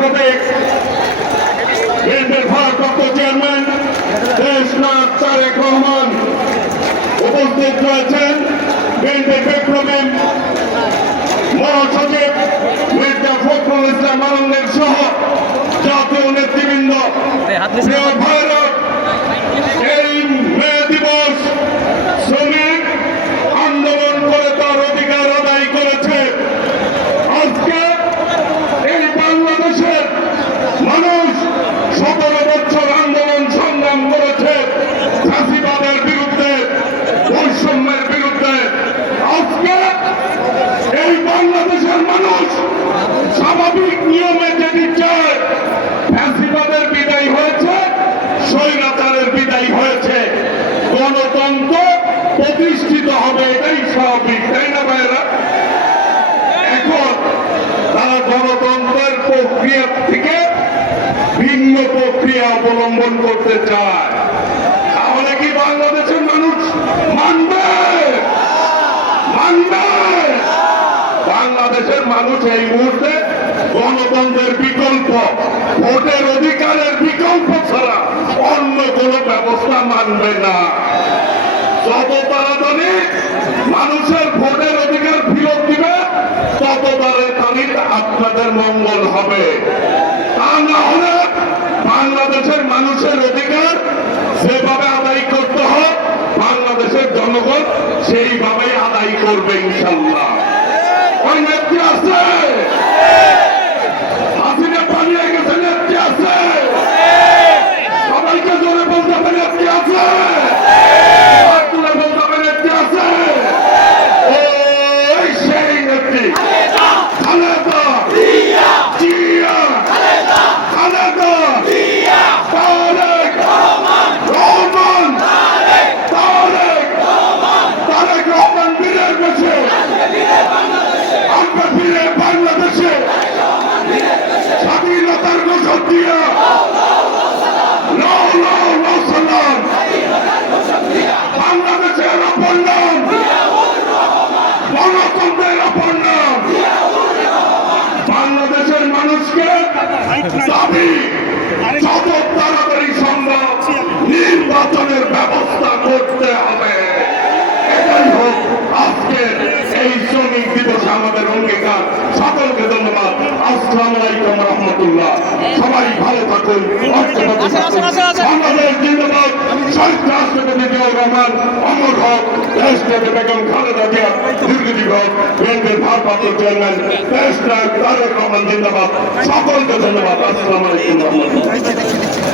সাবেক বিএনপির ভারপ্রাপ্ত চেয়ারম্যান দেশনাথ তারেক রহমান উপস্থিত রয়েছেন। বিএনপির বিপ্লবী মহাসচিব মির্জা ফখরুল ইসলাম আলমগীর সহ জাতীয় নেতৃবৃন্দ। প্রিয় ভাইরা, এই মে দিবস শ্রমিক আন্দোলন করে তার অধিকার আদায় করেছে। আজকে এই বাংলাদেশের মানুষ 17 বছর আন্দোলন সংগ্রাম করেছে ফ্যাসিবাদের বিরুদ্ধে, বৈষম্যের বিরুদ্ধে। আজকে এই বাংলাদেশের মানুষ স্বাভাবিক নিয়মে যেতে চায়। ফ্যাসিবাদের বিদায় হয়েছে, স্বৈরাচারের বিদায় হয়েছে, গণতন্ত্র প্রতিষ্ঠিত হবে, এটাই স্বাভাবিক, তাই না ভাইরা? এখন তারা গণতন্ত্রের প্রক্রিয়া থেকে ভিন্ন প্রক্রিয়া অবলম্বন করতে চায়। তাহলে কি বাংলাদেশের মানুষ মানবে? মানবে? বাংলাদেশের মানুষ এই মুহূর্তে গণতন্ত্রের বিকল্প, ভোটের অধিকারের বিকল্প ছাড়া অন্য কোন ব্যবস্থা মানবে না। যত তাড়াতাড়ি মানুষের ভোটের অধিকার ফিরত দিবে, তত তাড়াতাড়ি আপনাদের মঙ্গল হবে। তা না হলে বাংলাদেশের মানুষের অধিকার যেভাবে আদায় করতে হয়, বাংলাদেশের জনগণ সেইভাবে আদায় করবে ইনশাল্লাহ। ওই নেত্রী আছে, হাসিনা পালিয়ে গেছে, নেত্রী আছে, সবাইকে জোরে বলতে হবে নেত্রী আছে, তুলে বলতে হবে নেত্রী আছে। ওই সেই নেত্রী খালেদা জিয়া, খালেদা তারেক রহমান, তারেক রহমান বীরের বেশে আমরা ফিরে বাংলাদেশে স্বাধীনতার ঘোষক দিয়া বাংলাদেশের অপর নাম, গণতন্ত্রের অপর নাম। বাংলাদেশের মানুষকে দাবি যত তাড়াতাড়ি সম্ভব নির্বাচনের ব্যবস্থা করতে হবে। এটাই হোক আজকের এই শ্রমিক দিবসে আমাদের অঙ্গীকার। সকলকে ধন্যবাদ। আসসালামু আলাইকুম রহমতুল্লাহ। সবাই ভালো থাকুন, বাংলাদেশ জিন্দাবাদ। শহীদ রাষ্ট্রপতি জিয়াউর রহমান অমর হোক, দেশনেত্রী বেগম খালেদা জিয়া দীর্ঘজীবী হোক, বিএনপির ভারপ্রাপ্ত চেয়ারম্যান দেশনায়ক তারেক রহমান জিন্দাবাদ। সকলকে ধন্যবাদ। আসসালামু আলাইকুম রহমতুল্লাহ।